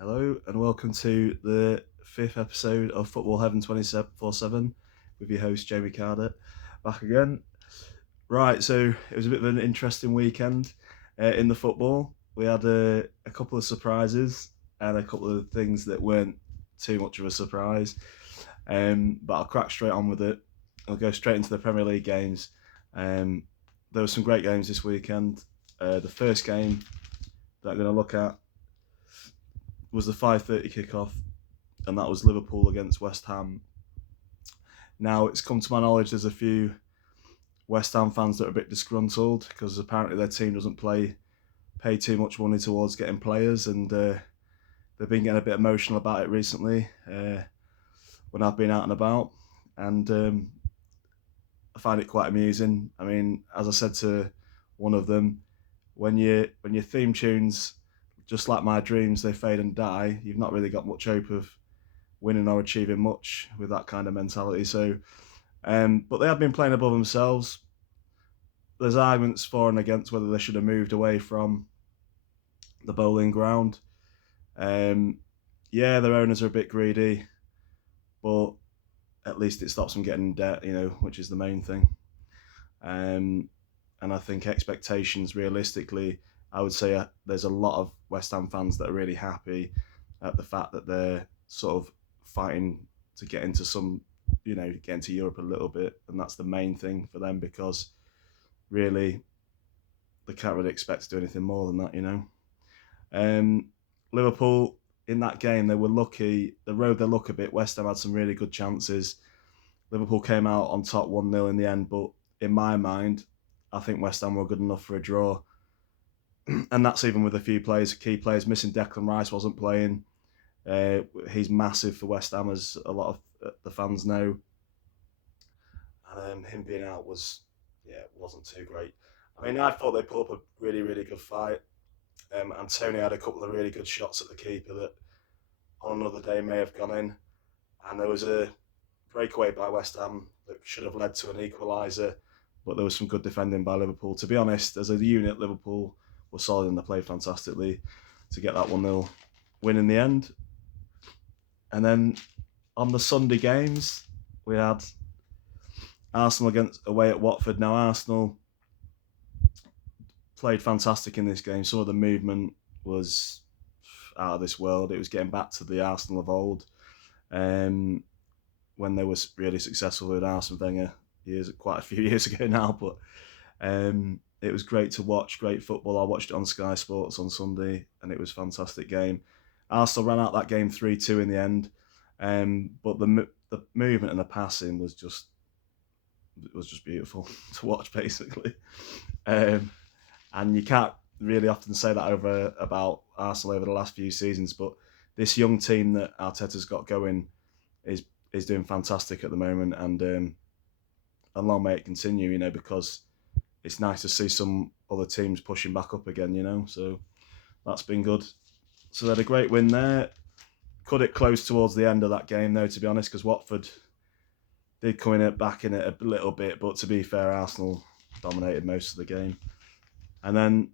Hello and welcome to the fifth episode of Football Heaven 24/7 with your host Jamie Carter. Back again. Right, so it was a bit of an interesting weekend in the football. We had a couple of surprises and a couple of things that weren't too much of a surprise. But I'll crack straight on with it. I'll go straight into the Premier League games. There were some great games this weekend. The first game that I'm going to look at was the 5:30 kickoff, and that was Liverpool against West Ham. Now, it's come to my knowledge there's a few West Ham fans that are a bit disgruntled because apparently their team doesn't pay too much money towards getting players, and they've been getting a bit emotional about it recently when I've been out and about, and I find it quite amusing. I mean, as I said to one of them, when your theme tunes, just like my dreams, they fade and die, you've not really got much hope of winning or achieving much with that kind of mentality. So, but they have been playing above themselves. There's arguments for and against whether they should have moved away from the bowling ground. Um, yeah, their owners are a bit greedy, but at least it stops them getting in debt, which is the main thing. Um, and I think expectations, realistically, I would say there's a lot of West Ham fans that are really happy at the fact that they're sort of fighting to get into get into Europe a little bit, and that's the main thing for them because really they can't really expect to do anything more than that. Um, Liverpool in that game, they were lucky. They rode their luck a bit. West Ham had some really good chances. Liverpool came out on top 1-0 in the end, but in my mind, I think West Ham were good enough for a draw. And that's even with a few key players missing. Declan Rice wasn't playing. He's massive for West Ham, as a lot of the fans know. And him being out wasn't too great. I mean, I thought they put up a really, really good fight. Antonio had a couple of really good shots at the keeper that on another day may have gone in. And there was a breakaway by West Ham that should have led to an equaliser, but there was some good defending by Liverpool. To be honest, as a unit, Liverpool were solid and they played fantastically to get that 1-0 win in the end. And then on the Sunday games, we had Arsenal away at Watford. Now, Arsenal played fantastic in this game. Some of the movement was out of this world. It was getting back to the Arsenal of old. When they were really successful with Arsene Wenger quite a few years ago now, but it was great to watch, great football. I watched it on Sky Sports on Sunday, and it was a fantastic game. Arsenal ran out that game 3-2 in the end, but the movement and the passing was just beautiful to watch, basically. And you can't really often say that about Arsenal over the last few seasons, but this young team that Arteta's got going is doing fantastic at the moment, and long may it continue, because it's nice to see some other teams pushing back up again, so that's been good. So they had a great win there. Cut it close towards the end of that game, though, to be honest, because Watford did come back in it a little bit, but to be fair, Arsenal dominated most of the game. And then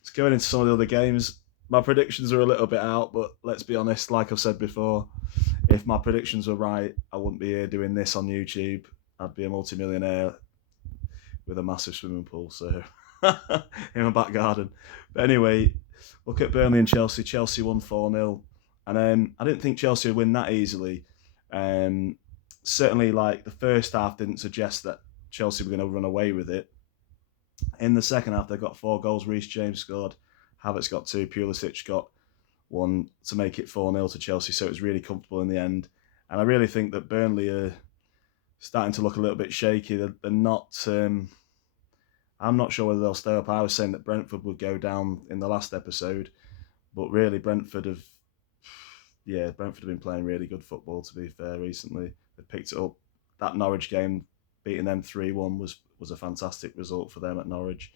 let's go into some of the other games. My predictions are a little bit out, but let's be honest, like I've said before, if my predictions were right, I wouldn't be here doing this on YouTube. I'd be a multi-millionaire with a massive swimming pool, so in my back garden. But anyway, look at Burnley and Chelsea. Chelsea won 4-0. And I didn't think Chelsea would win that easily. Certainly, like, the first half didn't suggest that Chelsea were going to run away with it. In the second half, they got 4 goals. Reece James scored. Havertz got 2. Pulisic got 1 to make it 4-0 to Chelsea. So it was really comfortable in the end. And I really think that Burnley are starting to look a little bit shaky. They're not... I'm not sure whether they'll stay up. I was saying that Brentford would go down in the last episode. But really, Brentford have been playing really good football, to be fair, recently. They picked it up. That Norwich game, beating them 3-1 was a fantastic result for them at Norwich.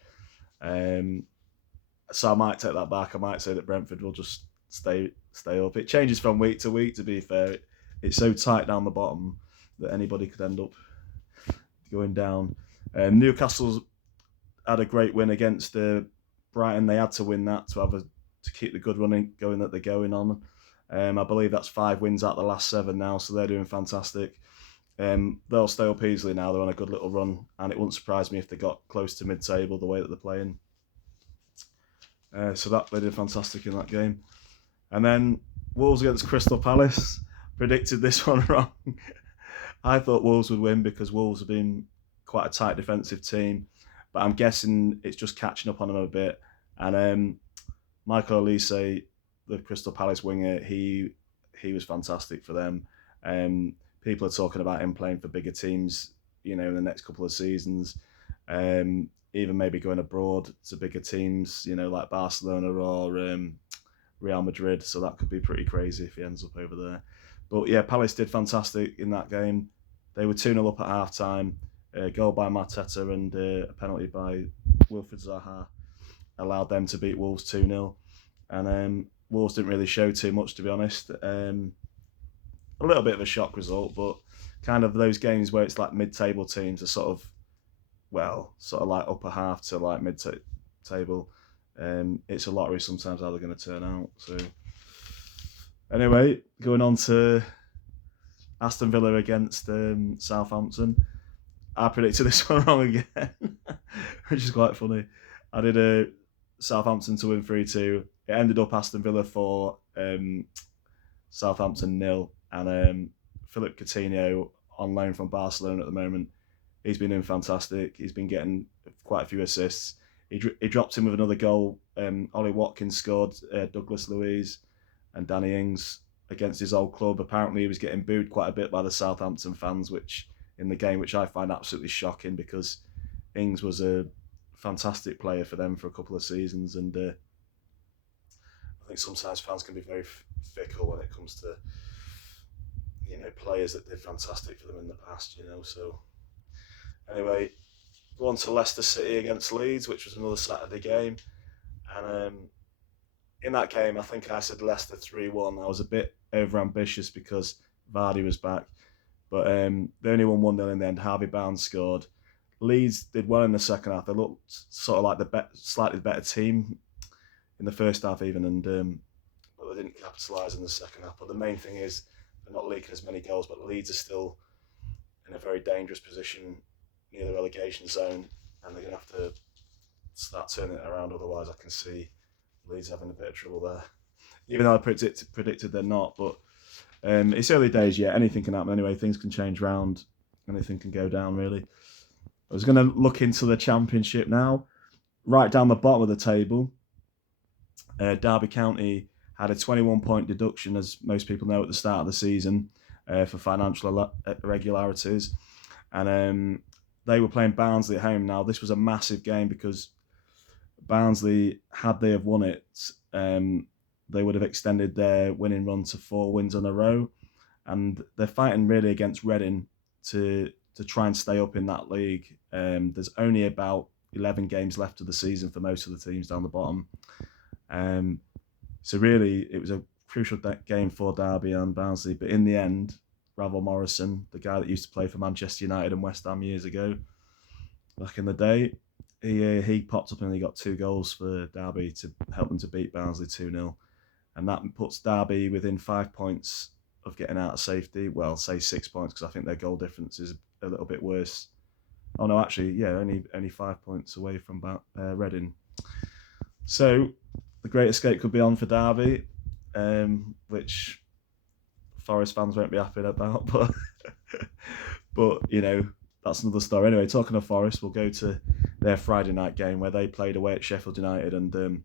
So I might take that back. I might say that Brentford will just stay up. It changes from week to week, to be fair. It's so tight down the bottom that anybody could end up going down. Newcastle's had a great win against Brighton. They had to win that to to keep the good running going that they're going on. I believe that's 5 wins out of the last 7 now, so they're doing fantastic. They'll stay up easily now. They're on a good little run, and it wouldn't surprise me if they got close to mid-table the way that they're playing. So that they did fantastic in that game. And then Wolves against Crystal Palace. Predicted this one wrong. I thought Wolves would win because Wolves have been quite a tight defensive team, but I'm guessing it's just catching up on them a bit. And Michael Olise, the Crystal Palace winger, he was fantastic for them. People are talking about him playing for bigger teams, in the next couple of seasons. Even maybe going abroad to bigger teams, like Barcelona or Real Madrid. So that could be pretty crazy if he ends up over there. But yeah, Palace did fantastic in that game. They were 2-0 up at half-time. A goal by Mateta and a penalty by Wilfried Zaha allowed them to beat Wolves 2-0. And Wolves didn't really show too much, to be honest. A little bit of a shock result, but kind of those games where it's like mid-table teams are sort of like upper half to like mid-table. It's a lottery sometimes how they're going to turn out. So anyway, going on to Aston Villa against Southampton. I predicted this one wrong again, which is quite funny. I did a Southampton to win 3-2. It ended up Aston Villa 4, Southampton 0. And Philip Coutinho, on loan from Barcelona at the moment, he's been doing fantastic. He's been getting quite a few assists. He dropped in with another goal. Ollie Watkins scored, Douglas Luiz and Danny Ings against his old club. Apparently he was getting booed quite a bit by the Southampton fans, which I find absolutely shocking because Ings was a fantastic player for them for a couple of seasons, and I think sometimes fans can be very fickle when it comes to players that did fantastic for them in the past. So anyway, go on to Leicester City against Leeds, which was another Saturday game, and in that game I think I said Leicester 3-1. I was a bit over ambitious because Vardy was back, but they only won 1-0 in the end. Harvey Barnes scored. Leeds did well in the second half. They looked sort of like the slightly better team in the first half even, and but they didn't capitalise in the second half. But the main thing is they're not leaking as many goals, but Leeds are still in a very dangerous position near the relegation zone, and they're going to have to start turning it around. Otherwise, I can see Leeds having a bit of trouble there. Even though I predicted they're not, but it's early days yet. Anything can happen anyway. Things can change round. Anything can go down, really. I was going to look into the Championship now. Right down the bottom of the table, Derby County had a 21-point deduction, as most people know, at the start of the season for financial irregularities. And they were playing Barnsley at home. Now, this was a massive game because Barnsley, had they have won it, they would have extended their winning run to 4 wins in a row. And they're fighting really against Reading to try and stay up in that league. There's only about 11 games left of the season for most of the teams down the bottom. So really, it was a crucial game for Derby and Barnsley. But in the end, Ravel Morrison, the guy that used to play for Manchester United and West Ham years ago, back in the day, he popped up and he got 2 goals for Derby to help them to beat Barnsley 2-0. And that puts Derby within 5 points of getting out of safety. Well, say 6 points, because I think their goal difference is a little bit worse. Oh no, actually, yeah, only 5 points away from Reading. So the Great Escape could be on for Derby, which Forest fans won't be happy about, but that's another story. Anyway, talking of Forest, we'll go to their Friday night game where they played away at Sheffield United, and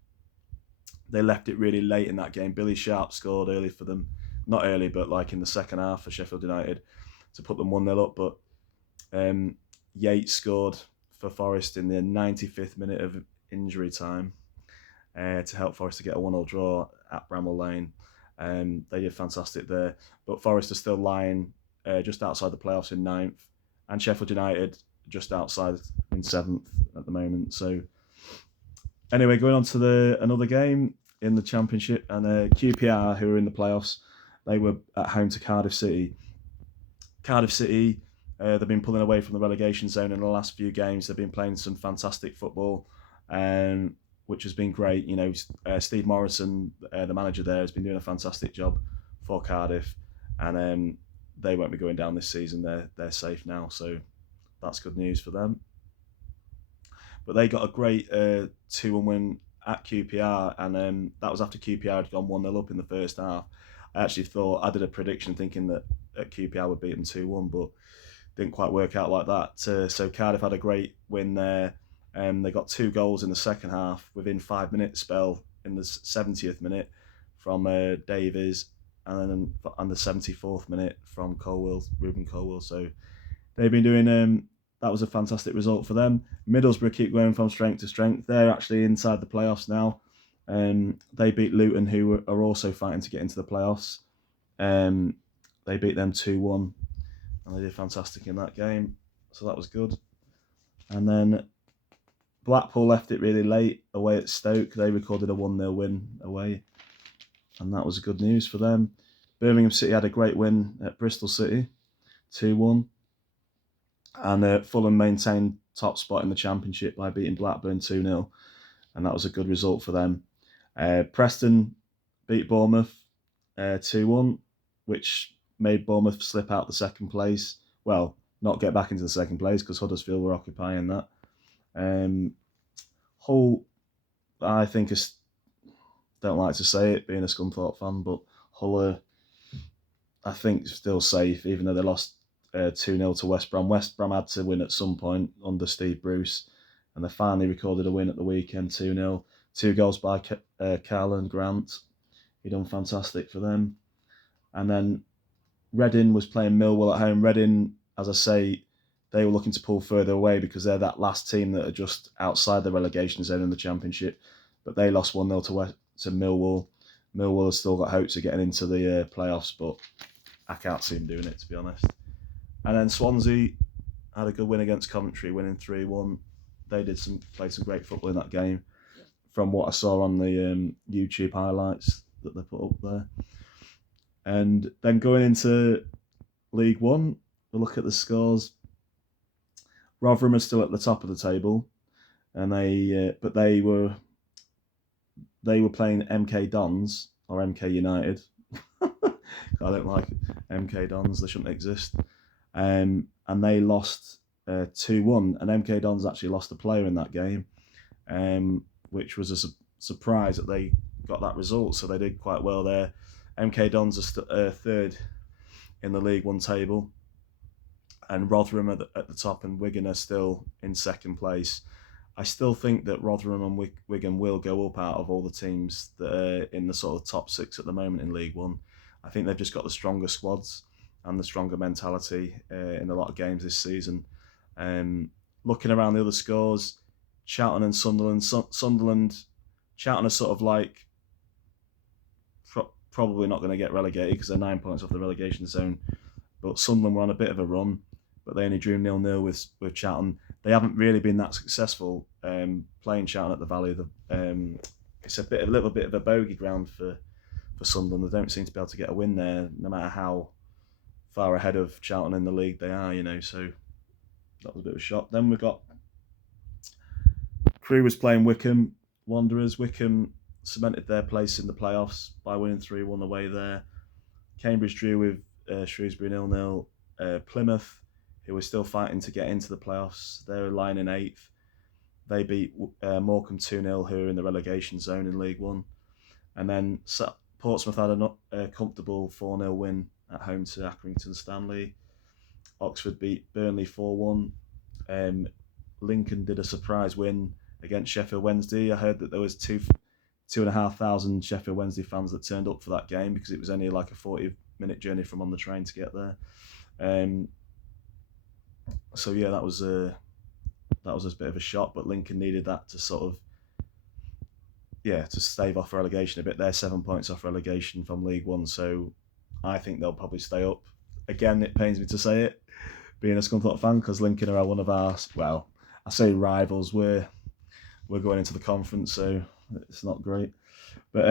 they left it really late in that game. Billy Sharp scored early for them, not early, but like in the second half for Sheffield United to put them 1-0 up. But Yates scored for Forest in the 95th minute of injury time to help Forest to get a 1-0 draw at Bramall Lane. They did fantastic there. But Forest are still lying just outside the playoffs in 9th, and Sheffield United just outside in 7th at the moment. So anyway, going on to another game in the Championship, and QPR, who are in the playoffs, they were at home to Cardiff City. Cardiff City, they've been pulling away from the relegation zone in the last few games. They've been playing some fantastic football, which has been great. Steve Morrison, the manager there, has been doing a fantastic job for Cardiff, and they won't be going down this season. They're safe now, so that's good news for them. But they got a great 2-1 win at QPR, and that was after QPR had gone 1-0 up in the first half. I actually thought, I did a prediction thinking that QPR would beat them 2-1, but didn't quite work out like that. So Cardiff had a great win there. They got 2 goals in the second half within 5 minute spell in the 70th minute from Davies, and then on the 74th minute from Ruben Colwill. So they've been doing. That was a fantastic result for them. Middlesbrough keep going from strength to strength. They're actually inside the playoffs now. They beat Luton, who are also fighting to get into the playoffs. They beat them 2-1, and they did fantastic in that game. So that was good. And then Blackpool left it really late away at Stoke. They recorded a 1-0 win away, and that was good news for them. Birmingham City had a great win at Bristol City, 2-1. And Fulham maintained top spot in the Championship by beating Blackburn 2-0, and that was a good result for them. Preston beat Bournemouth 2-1, which made Bournemouth slip out the second place. Well, not get back into the second place because Huddersfield were occupying that. Hull, I think, don't like to say it, being a Scunthorpe fan, but Hull, I think, still safe, even though they lost 2-0 to West Brom. West Brom had to win at some point under Steve Bruce, and they finally recorded a win at the weekend, 2-0. 2 goals by Karlan Grant. He done fantastic for them. And then Reading was playing Millwall at home. Reading, as I say, they were looking to pull further away because they're that last team that are just outside the relegation zone in the Championship. But they lost 1-0 to Millwall. Millwall has still got hopes of getting into the playoffs, but I can't see them doing it, to be honest. And then Swansea had a good win against Coventry, winning 3-1. They played some great football in that game, from what I saw on the YouTube highlights that they put up there. And then going into League One, we look at the scores. Rotherham are still at the top of the table, and they were playing MK Dons or MK United. I don't like MK Dons; they shouldn't exist. And they lost 2-1, and MK Dons actually lost a player in that game, which was a surprise that they got that result. So they did quite well there. MK Dons are third in the League One table, and Rotherham at the top, and Wigan are still in second place. I still think that Rotherham and Wigan will go up out of all the teams that are in the sort of top 6 at the moment in League One. I think they've just got the stronger squads and the stronger mentality in a lot of games this season. Looking around the other scores, Charlton and Sunderland. Charlton are sort of like probably not going to get relegated because they're 9 points off the relegation zone. But Sunderland were on a bit of a run, but they only drew 0-0 with Charlton. They haven't really been that successful playing Charlton at the Valley. It's a little bit of a bogey ground for Sunderland. They don't seem to be able to get a win there, no matter how far ahead of Charlton in the league they are, so that was a bit of a shock. Then we got Crewe was playing Wycombe Wanderers. Wycombe cemented their place in the playoffs by winning 3-1 away there. Cambridge drew with Shrewsbury 0-0. Plymouth, who were still fighting to get into the playoffs, they're lying in 8th. They beat Morecambe 2-0, who are in the relegation zone in League One. And then Portsmouth had a comfortable 4-0 win at home to Accrington Stanley. Oxford beat Burnley 4-1. Lincoln did a surprise win against Sheffield Wednesday. I heard that there was 2,500 Sheffield Wednesday fans that turned up for that game because it was only like a 40-minute journey from on the train to get there. So yeah, that was a bit of a shock, but Lincoln needed that to sort of to stave off relegation a bit. They're 7 points off relegation from League One, so I think they'll probably stay up. Again, it pains me to say it, being a Scunthorpe fan, because Lincoln are one of our, well, I say rivals. We're going into the conference, so it's not great. But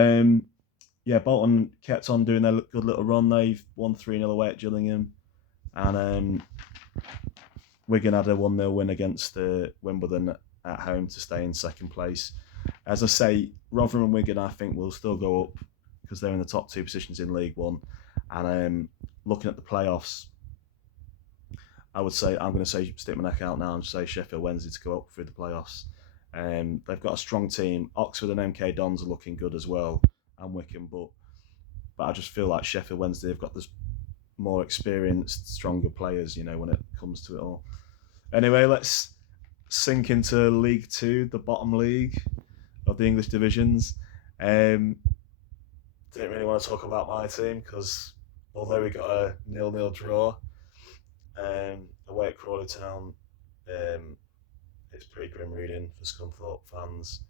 Bolton kept on doing their good little run. They've won 3-0 away at Gillingham, and Wigan had a 1-0 win against Wimbledon at home to stay in second place. As I say, Rotherham and Wigan, I think, will still go up because they're in the top two positions in League One. And looking at the playoffs, I would say I'm going to say stick my neck out now and say Sheffield Wednesday to go up through the playoffs. They've got a strong team. Oxford and MK Dons are looking good as well, and Wycombe, but I just feel like Sheffield Wednesday have got this more experienced, stronger players. When it comes to it all. Anyway, let's sink into League Two, the bottom league of the English divisions. Didn't really want to talk about my team because although we got a 0-0 draw away at Crawley Town, it's pretty grim reading for Scunthorpe fans.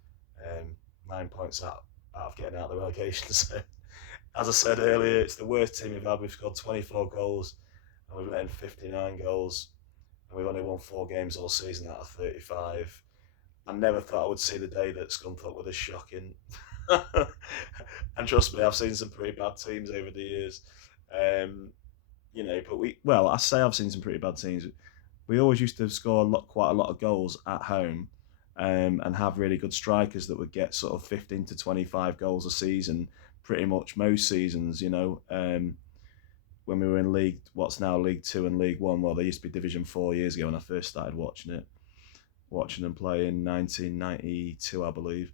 9 points out of getting out of the relegation. So, as I said earlier, it's the worst team we've had. We've scored 24 goals and we've let in 59 goals. And we've only won 4 games all season out of 35. I never thought I would see the day that Scunthorpe were this shocking. And trust me, I've seen some pretty bad teams over the years. But I say I've seen some pretty bad teams. We always used to score quite a lot of goals at home, and have really good strikers that would get sort of 15 to 25 goals a season, pretty much most seasons. When we were in what's now League Two and League One. Well, they used to be Division 4 years ago when I first started watching them play in 1992, I believe.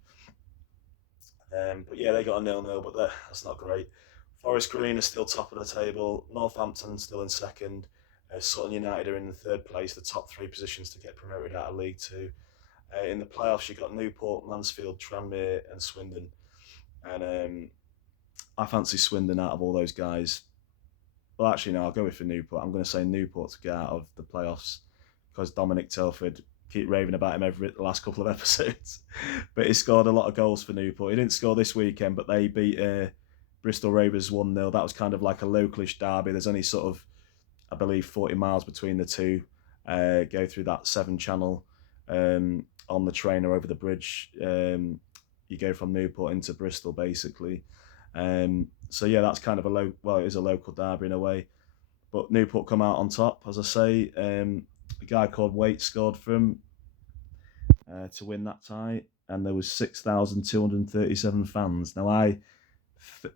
But yeah, they got a 0-0, but that's not great. Forest Green are still top of the table. Northampton still in second. Sutton United are in the third place, the top 3 positions to get promoted out of League Two. In the playoffs, you've got Newport, Mansfield, Tranmere, and Swindon. And I fancy Swindon out of all those guys. Well, actually, no, I'll go with Newport. I'm going to say Newport to get out of the playoffs because Dominic Telford, keep raving about him the last couple of episodes. But he scored a lot of goals for Newport. He didn't score this weekend, but they beat Bristol Rovers 1-0. That was kind of like a localish derby. There's only sort of, I believe, 40 miles between the two. Go through that Severn Channel on the train or over the bridge. You go from Newport into Bristol, basically. So yeah, that's kind of it is a local derby in a way. But Newport come out on top, as I say. A guy called Waite scored for him to win that tie, and there was 6,237 fans. Now I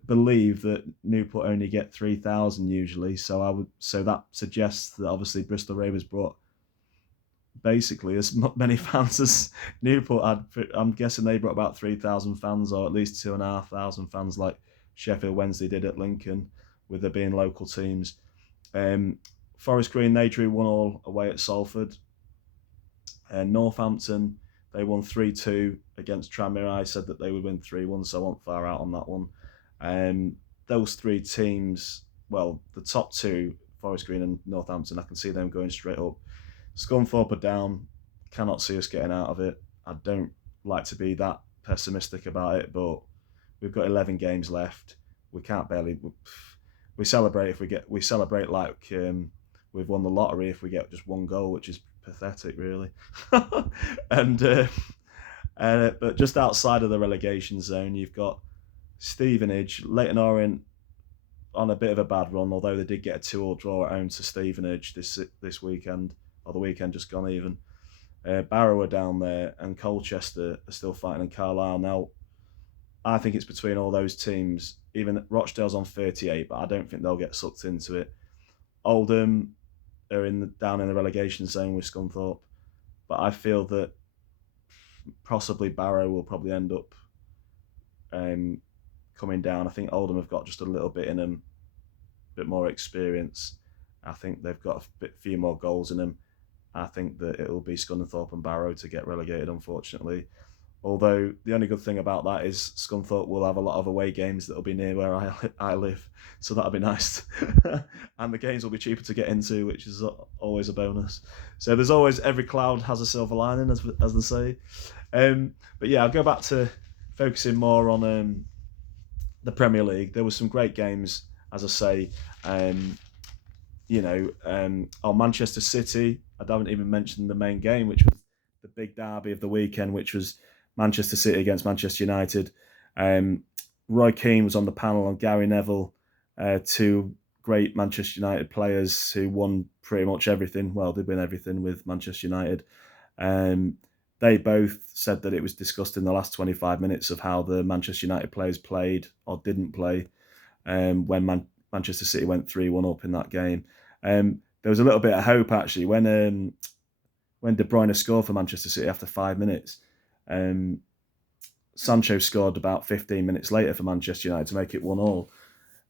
believe that Newport only get 3,000 usually, so that suggests that obviously Bristol Rovers brought basically as many fans as Newport had. I'm guessing they brought about 3,000 fans, or at least 2,500 fans, like Sheffield Wednesday did at Lincoln, with there being local teams. Forest Green, they drew 1-1 away at Salford. Northampton, they won 3-2 against Tranmere. I said that they would win 3-1, so I won't far out on that one. Those 3 teams, well, the top 2, Forest Green and Northampton, I can see them going straight up. Scunthorpe are down, cannot see us getting out of it. I don't like to be that pessimistic about it, but we've got 11 games left. We can't barely. We celebrate we celebrate like we've won the lottery if we get just 1 goal, which is pathetic, really. But just outside of the relegation zone, you've got Stevenage, Leyton Orient on a bit of a bad run, although they did get a 2-2 draw at home to Stevenage this weekend, or the weekend just gone even. Barrow are down there, and Colchester are still fighting, and Carlisle. Now, I think it's between all those teams. Even Rochdale's on 38, but I don't think they'll get sucked into it. Oldham are down in the relegation zone with Scunthorpe, but I feel that possibly Barrow will probably end up coming down. I think Oldham have got just a little bit in them, a bit more experience. I think they've got a few more goals in them. I think that it will be Scunthorpe and Barrow to get relegated, unfortunately. Although the only good thing about that is Scunthorpe will have a lot of away games that will be near where I live, so that'll be nice. And the games will be cheaper to get into, which is always a bonus. So there's always, every cloud has a silver lining, as they say. But yeah, I'll go back to focusing more on the Premier League. There were some great games, as I say. On Manchester City, I haven't even mentioned the main game, which was the big derby of the weekend, which was Manchester City against Manchester United. Roy Keane was on the panel, and Gary Neville, 2 great Manchester United players who won pretty much everything. Well, they win everything with Manchester United. they both said that it was discussed in the last 25 minutes of how the Manchester United players played or didn't play when Manchester City went 3-1 up in that game. There was a little bit of hope actually when De Bruyne scored for Manchester City after 5 minutes. Sancho scored about 15 minutes later for Manchester United to make it 1-1.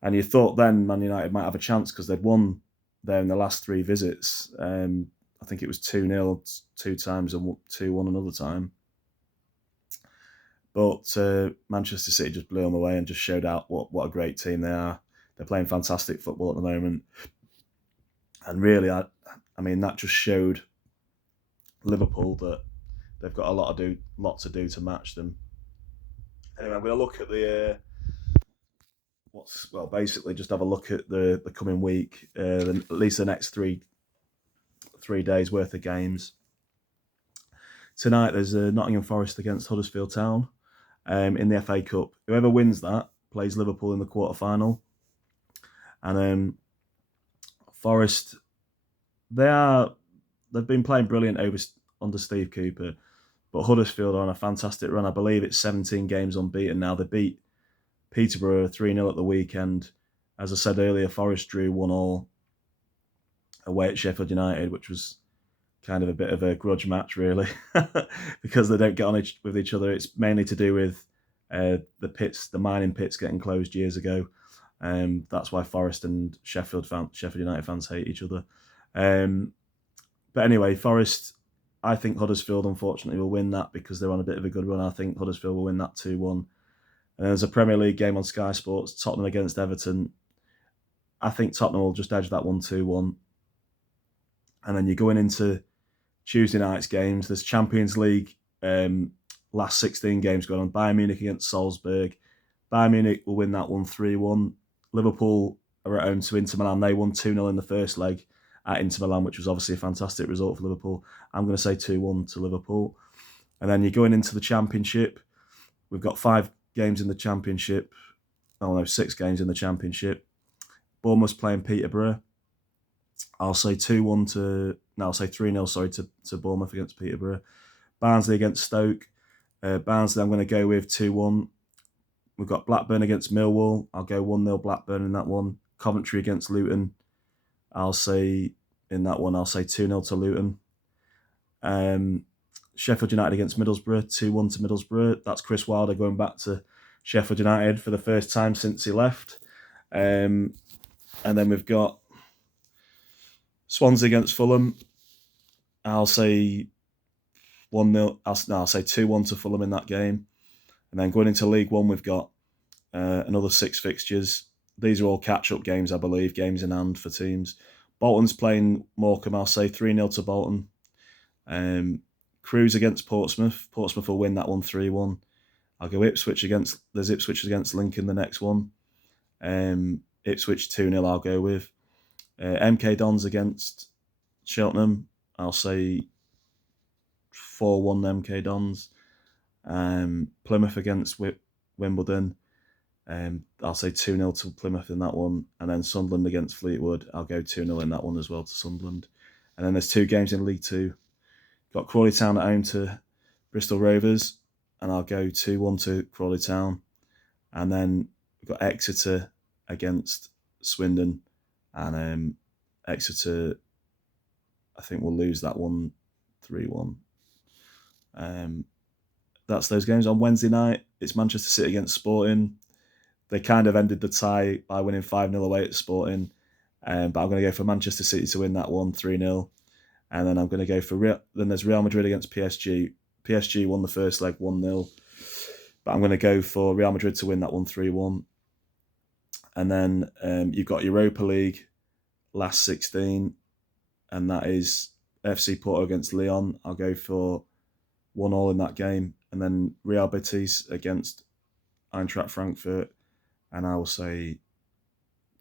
And you thought then Man United might have a chance because they'd won there in the last 3 visits. I think it was 2-0 2 times and 2-1 another time. But Manchester City just blew them away and just showed out what a great team they are. They're playing fantastic football at the moment. And really, I mean, that just showed Liverpool that they've got a lot to do to match them. Anyway, I'm going to look at basically just have a look at the coming week, at least the next three days worth of games. Tonight there's Nottingham Forest against Huddersfield Town in the FA Cup. Whoever wins that plays Liverpool in the quarter-final. And Forest, they've been playing brilliant under Steve Cooper, but Huddersfield are on a fantastic run. I believe it's 17 games unbeaten now. They beat Peterborough 3-0 at the weekend. As I said earlier, Forest drew 1-1 away at Sheffield United, which was kind of a bit of a grudge match, really, because they don't get on with each other. It's mainly to do with the mining pits getting closed years ago. That's why Forest and Sheffield United fans hate each other. But anyway, Forest, I think Huddersfield, unfortunately, will win that because they're on a bit of a good run. I think Huddersfield will win that 2-1. And there's a Premier League game on Sky Sports, Tottenham against Everton. I think Tottenham will just edge that 1-2-1. And then you're going into Tuesday night's games. There's Champions League last 16 games going on. Bayern Munich against Salzburg. Bayern Munich will win that 3-1. Liverpool are at home to Inter Milan. They won 2-0 in the first leg at Inter Milan, which was obviously a fantastic result for Liverpool. I'm going to say 2-1 to Liverpool. And then you're going into the Championship. We've got 5 games in the Championship. Oh no, 6 games in the Championship. Bournemouth playing Peterborough. I'll say 3-0, to Bournemouth against Peterborough. Barnsley against Stoke. Barnsley, I'm going to go with 2-1. We've got Blackburn against Millwall. I'll go 1-0 Blackburn in that one. Coventry against Luton. I'll say 2-0 to Luton. Sheffield United against Middlesbrough, 2-1 to Middlesbrough. That's Chris Wilder going back to Sheffield United for the first time since he left. And then we've got Swansea against Fulham. I'll say 1-0. I'll say 2-1 to Fulham in that game. And then going into League One, we've got another 6 fixtures. These are all catch-up games, I believe, games in hand for teams. Bolton's playing Morecambe. I'll say 3-0 to Bolton. Crews against Portsmouth. Portsmouth will win that 3-1. I'll go Ipswich against Lincoln, the next one. Ipswich 2-0 I'll go with. MK Dons against Cheltenham. I'll say 4-1 MK Dons. Plymouth against Wimbledon. I'll say 2-0 to Plymouth in that one. And then Sunderland against Fleetwood. I'll go 2-0 in that one as well to Sunderland. And then there's 2 games in League Two. Got Crawley Town at home to Bristol Rovers. And I'll go 2-1 to Crawley Town. And then we've got Exeter against Swindon. And Exeter, I think, will lose that 3-1. That's those games. On Wednesday night, it's Manchester City against Sporting. They kind of ended the tie by winning 5-0 away at Sporting. But I'm going to go for Manchester City to win that 3-0. And then I'm going to go for then there's Real Madrid against PSG. PSG won the first leg 1-0. But I'm going to go for Real Madrid to win that 3-1. And then you've got Europa League last 16. And that is FC Porto against Lyon. I'll go for 1-1 in that game. And then Real Betis against Eintracht Frankfurt. And I will say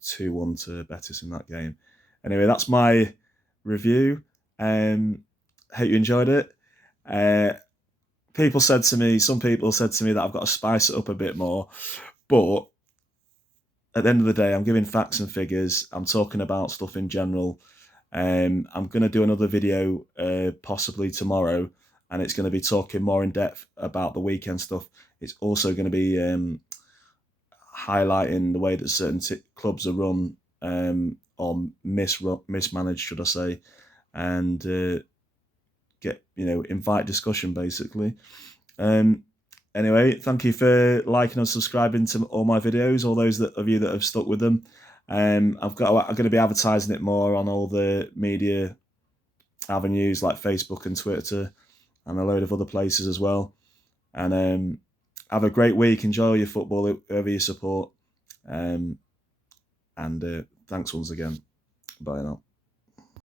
2-1 to Betis in that game. Anyway, that's my review. Hope you enjoyed it. Some people said to me that I've got to spice it up a bit more. But at the end of the day, I'm giving facts and figures. I'm talking about stuff in general. I'm going to do another video possibly tomorrow. and it's going to be talking more in depth about the weekend stuff. It's also going to be highlighting the way that certain clubs are run or mismanaged, should I say, and get invite discussion basically. Anyway, thank you for liking and subscribing to all my videos. All those of you that have stuck with them. I'm going to be advertising it more on all the media avenues like Facebook and Twitter, and a load of other places as well. And have a great week. Enjoy your football, whoever you support. And thanks once again. Bye now.